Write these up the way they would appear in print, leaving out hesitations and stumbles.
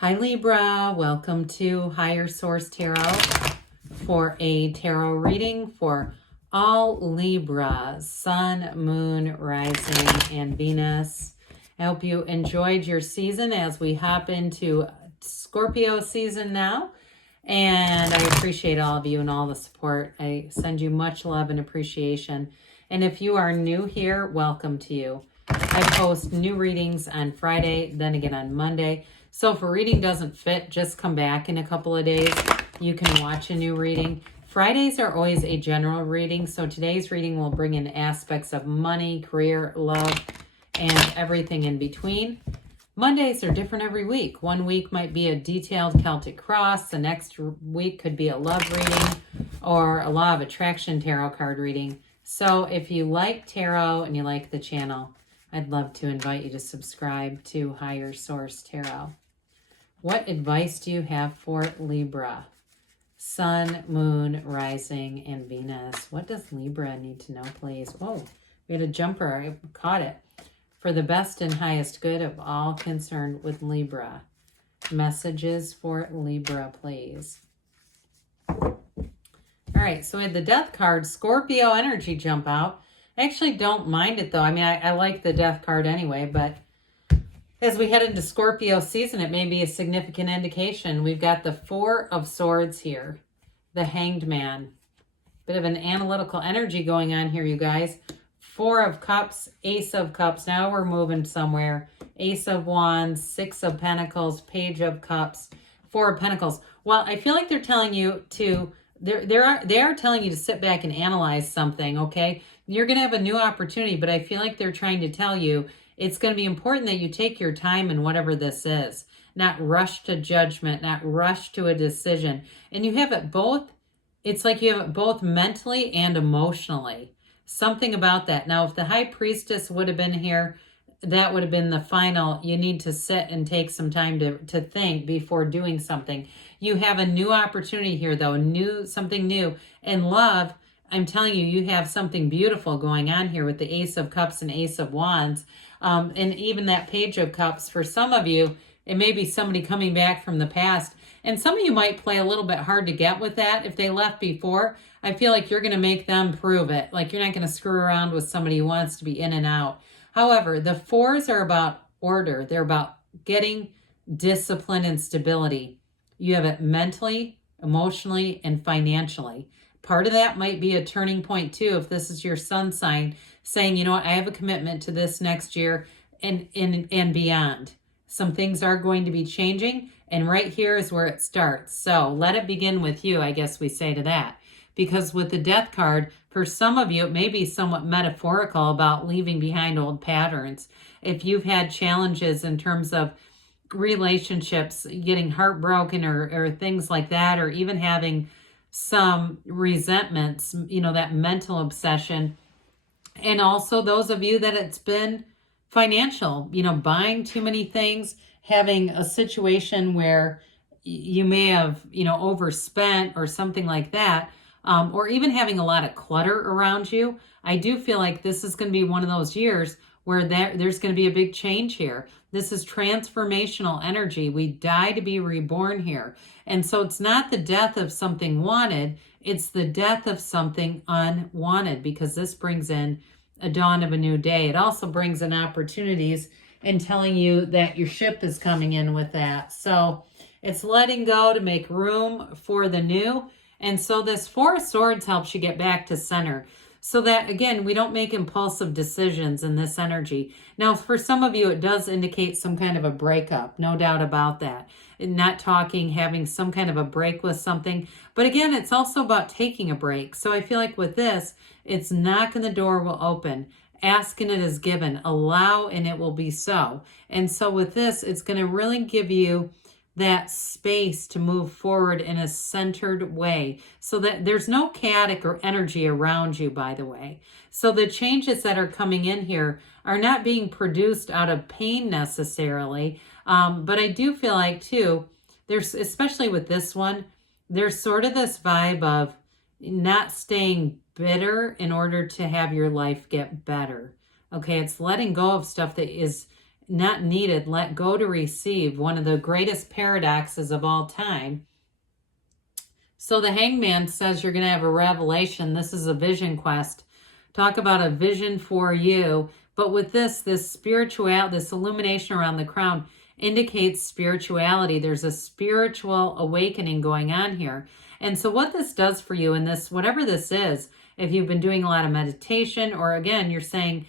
Hi Libra, welcome to Higher Source Tarot for a tarot reading for all Libra, Sun, Moon, Rising, and Venus. I hope you enjoyed your season as we hop into Scorpio season now. And I appreciate all of you and all the support. I send you much love and appreciation. And if you are new here, welcome to you. I post new readings on Friday, then again on Monday. So if a reading doesn't fit, just come back in a couple of days. You can watch a new reading. Fridays are always a general reading, so today's reading will bring in aspects of money, career, love, and everything in between. Mondays are different every week. One week might be a detailed Celtic cross. The next week could be a love reading or a law of attraction tarot card reading. So if you like tarot and you like the channel, I'd love to invite you to subscribe to Higher Source Tarot. What advice do you have for Libra? Sun, Moon, Rising, and Venus. What does Libra need to know, please? Whoa, we had a jumper. I caught it. For the best and highest good of all concerned with Libra. Messages for Libra, please. All right, so we had the Death card, Scorpio energy jump out. I actually don't mind it, though. I mean, I like the Death card anyway, but as we head into Scorpio season, it may be a significant indication. We've got the Four of Swords here, the Hanged Man. Bit of an analytical energy going on here, you guys. Four of Cups, Ace of Cups. Now we're moving somewhere. Ace of Wands, Six of Pentacles, Page of Cups, Four of Pentacles. Well, I feel like they're telling you to, they are telling you to sit back and analyze something, okay? You're going to have a new opportunity, but I feel like they're trying to tell you it's going to be important that you take your time in whatever this is. Not rush to judgment, not rush to a decision. And you have it both, it's like you have it both mentally and emotionally. Something about that. Now, if the High Priestess would have been here, that would have been the final. You need to sit and take some time to think before doing something. You have a new opportunity here, though, something new. And love, I'm telling you, you have something beautiful going on here with the Ace of Cups and Ace of Wands. And even that Page of Cups, for some of you, it may be somebody coming back from the past. And some of you might play a little bit hard to get with that. If they left before, I feel like you're going to make them prove it. Like you're not going to screw around with somebody who wants to be in and out. However, the fours are about order. They're about getting discipline and stability. You have it mentally, emotionally, and financially. Part of that might be a turning point too, if this is your sun sign, saying, you know what, I have a commitment to this next year and beyond. Some things are going to be changing, and right here is where it starts. So let it begin with you, I guess we say to that. Because with the Death card, for some of you, it may be somewhat metaphorical about leaving behind old patterns. If you've had challenges in terms of relationships, getting heartbroken or things like that, or even having some resentments, you know, that mental obsession. And also those of you that it's been financial, you know, buying too many things, having a situation where you may have, you know, overspent or something like that, or even having a lot of clutter around you. I do feel like this is going to be one of those years where there's going to be a big change here. This is transformational energy. We die to be reborn here. And so it's not the death of something wanted, it's the death of something unwanted, because this brings in a dawn of a new day. It also brings in opportunities and telling you that your ship is coming in with that. So it's letting go to make room for the new. And so this Four of Swords helps you get back to center. So that, again, we don't make impulsive decisions in this energy. Now, for some of you, it does indicate some kind of a breakup. No doubt about that. Not talking, having some kind of a break with something. But again, it's also about taking a break. So I feel like with this, it's knocking the door will open. Asking it is given. Allow and it will be so. And so with this, it's going to really give you that space to move forward in a centered way, so that there's no chaotic or energy around you, by the way. So the changes that are coming in here are not being produced out of pain necessarily, but I do feel like too, there's, especially with this one, there's sort of this vibe of not staying bitter in order to have your life get better. Okay, it's letting go of stuff that is not needed, let go to receive, one of the greatest paradoxes of all time. So the Hangman says you're going to have a revelation. This is a vision quest. Talk about a vision for you. But with this spirituality, this illumination around the crown indicates spirituality. There's a spiritual awakening going on here. And so what this does for you in this, whatever this is, if you've been doing a lot of meditation, or again, you're saying,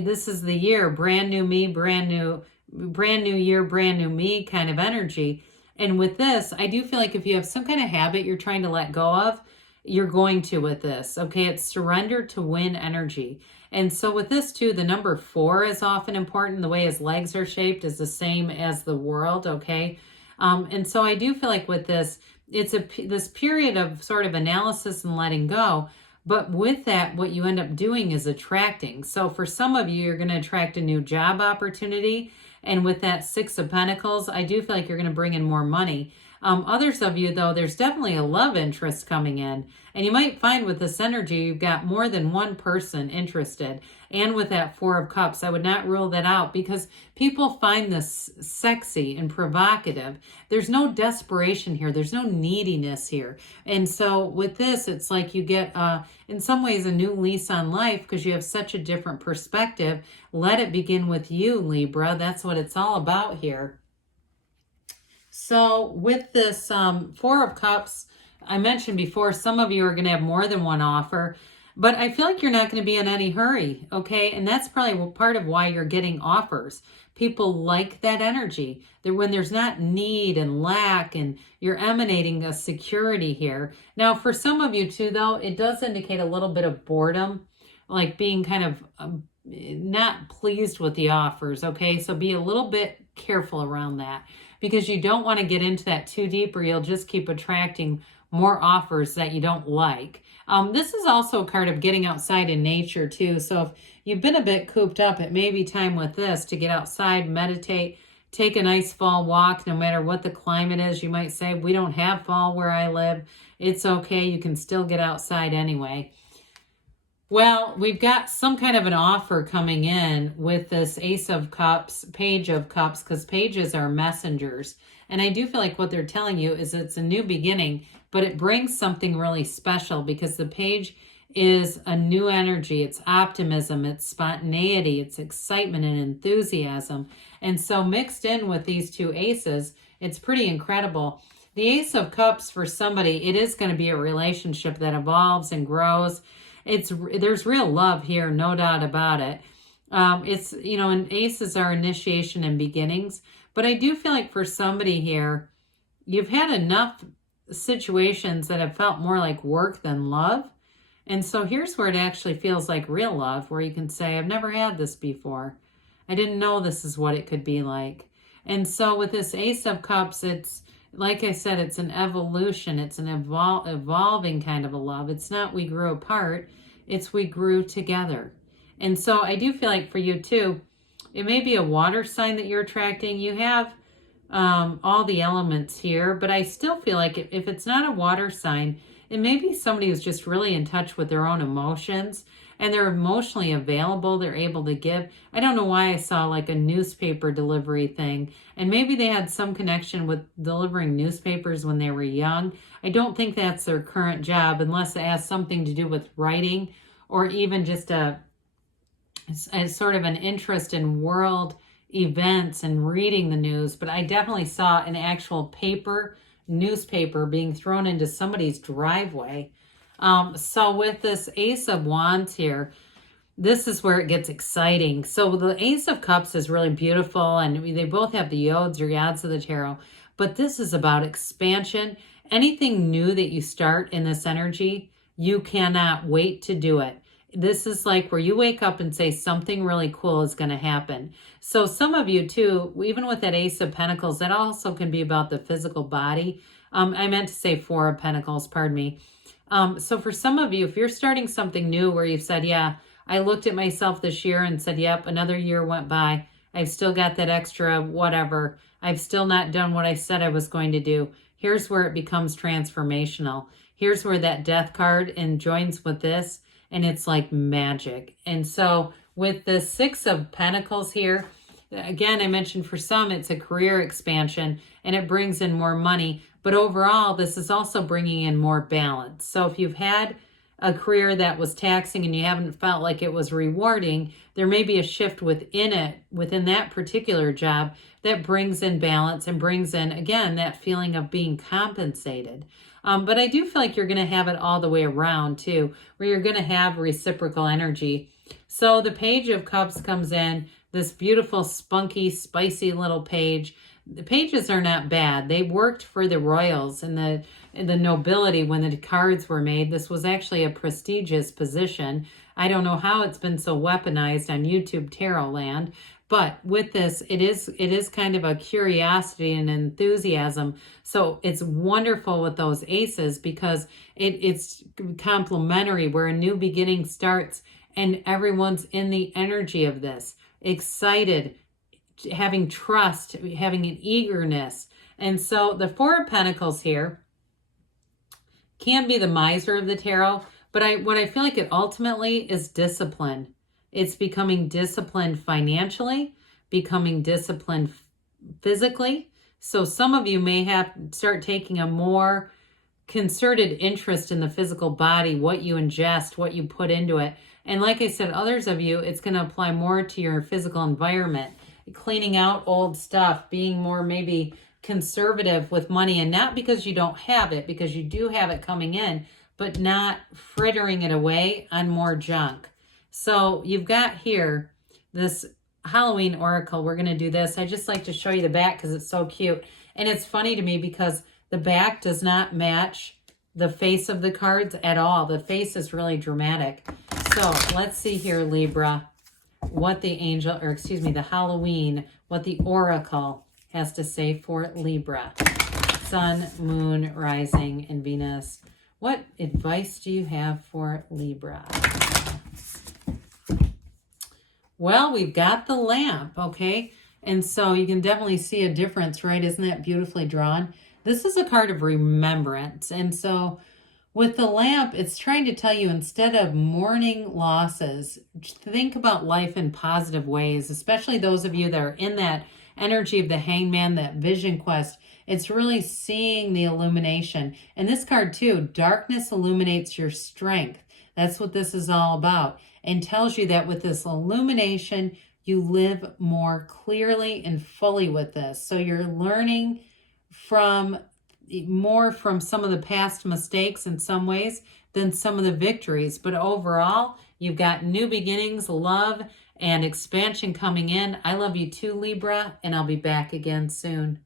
this is the year, brand new me, brand new year, brand new me kind of energy. And with this, I do feel like if you have some kind of habit you're trying to let go of, you're going to with this. Okay, it's surrender to win energy. And so with this too, the number 4 is often important. The way his legs are shaped is the same as the world. Okay, and so I do feel like with this, it's this period of sort of analysis and letting go. But with that, what you end up doing is attracting. So for some of you, you're going to attract a new job opportunity. And with that 6 of Pentacles, I do feel like you're going to bring in more money. Others of you, though, there's definitely a love interest coming in. And you might find with this energy, you've got more than one person interested. And with that 4 of Cups, I would not rule that out because people find this sexy and provocative. There's no desperation here. There's no neediness here. And so with this, it's like you get, in some ways, a new lease on life because you have such a different perspective. Let it begin with you, Libra. That's what it's all about here. So with this 4 of Cups, I mentioned before, some of you are going to have more than one offer, but I feel like you're not going to be in any hurry, okay? And that's probably part of why you're getting offers. People like that energy. That when there's not need and lack and you're emanating a security here. Now, for some of you too, though, it does indicate a little bit of boredom, like being kind of not pleased with the offers, okay? So be a little bit careful around that because you don't want to get into that too deep or you'll just keep attracting more offers that you don't like. This is also a card of getting outside in nature too. So if you've been a bit cooped up, it may be time with this to get outside, meditate, take a nice fall walk, no matter what the climate is. You might say, we don't have fall where I live. It's okay. You can still get outside anyway. Well, we've got some kind of an offer coming in with this Ace of Cups, Page of Cups, because pages are messengers. And I do feel like what they're telling you is it's a new beginning, but it brings something really special because the page is a new energy. It's optimism, it's spontaneity, it's excitement and enthusiasm. And so mixed in with these 2 aces, it's pretty incredible. The Ace of Cups for somebody, it is going to be a relationship that evolves and grows. There's real love here, no doubt about it. It's, you know, and aces are initiation and beginnings. But I do feel like for somebody here, you've had enough situations that have felt more like work than love. And so here's where it actually feels like real love, where you can say, I've never had this before. I didn't know this is what it could be like. And so with this Ace of Cups, it's, like I said, it's an evolution. It's an evolving kind of a love. It's not we grew apart. It's we grew together. And so I do feel like for you too, it may be a water sign that you're attracting. You have all the elements here, but I still feel like if it's not a water sign, it may be somebody who's just really in touch with their own emotions and they're emotionally available. They're able to give. I don't know why I saw like a newspaper delivery thing, and maybe they had some connection with delivering newspapers when they were young. I don't think that's their current job unless it has something to do with writing or even just a sort of an interest in world events and reading the news. But I definitely saw an actual newspaper being thrown into somebody's driveway. So with this Ace of Wands here, this is where it gets exciting. So the Ace of Cups is really beautiful, and they both have the Yods or Yads of the Tarot, but this is about expansion. Anything new that you start in this energy, you cannot wait to do it. This is like where you wake up and say something really cool is going to happen. So some of you too, even with that Ace of Pentacles, that also can be about the physical body. I meant to say 4 of Pentacles, pardon me. So for some of you, if you're starting something new where you've said, yeah, I looked at myself this year and said, yep, another year went by. I've still got that extra whatever. I've still not done what I said I was going to do. Here's where it becomes transformational. Here's where that Death card joins with this, and it's like magic. And so with the 6 of Pentacles here, Again, I mentioned for some, it's a career expansion and it brings in more money. But overall, this is also bringing in more balance. So if you've had a career that was taxing and you haven't felt like it was rewarding, there may be a shift within that particular job that brings in balance and brings in, again, that feeling of being compensated. But I do feel like you're going to have it all the way around too, where you're going to have reciprocal energy. So the Page of Cups comes in, this beautiful, spunky, spicy little page. The pages are not bad. They worked for the royals and the nobility when the cards were made. This was actually a prestigious position. I don't know how it's been so weaponized on YouTube Tarot land, but with this, it is kind of a curiosity and enthusiasm. So it's wonderful with those aces because it's complementary where a new beginning starts and everyone's in the energy of this, excited, having trust, having an eagerness. And so the Four of Pentacles here can be the miser of the tarot, but what I feel like it ultimately is discipline. It's becoming disciplined financially, becoming disciplined physically. So some of you may start taking a more concerted interest in the physical body, what you ingest, what you put into it. And like I said, others of you, it's going to apply more to your physical environment, cleaning out old stuff, being more maybe conservative with money, and not because you don't have it, because you do have it coming in, but not frittering it away on more junk. So you've got here this Halloween oracle. We're going to do this. I just like to show you the back because it's so cute. And it's funny to me because the back does not match the face of the cards at all. The face is really dramatic. So let's see here, Libra, what the angel, or excuse me, the Halloween, what the oracle has to say for Libra. Sun, Moon, Rising, and Venus. What advice do you have for Libra? Well, we've got the lamp, okay? And so you can definitely see a difference, right? Isn't that beautifully drawn? This is a card of remembrance. And so with the lamp, it's trying to tell you, instead of mourning losses, think about life in positive ways, especially those of you that are in that energy of the hangman, that vision quest. It's really seeing the illumination. And this card too, darkness illuminates your strength. That's what this is all about, and tells you that with this illumination, you live more clearly and fully with this. So you're learning more from some of the past mistakes in some ways than some of the victories. But overall, you've got new beginnings, love, and expansion coming in. I love you too, Libra, and I'll be back again soon.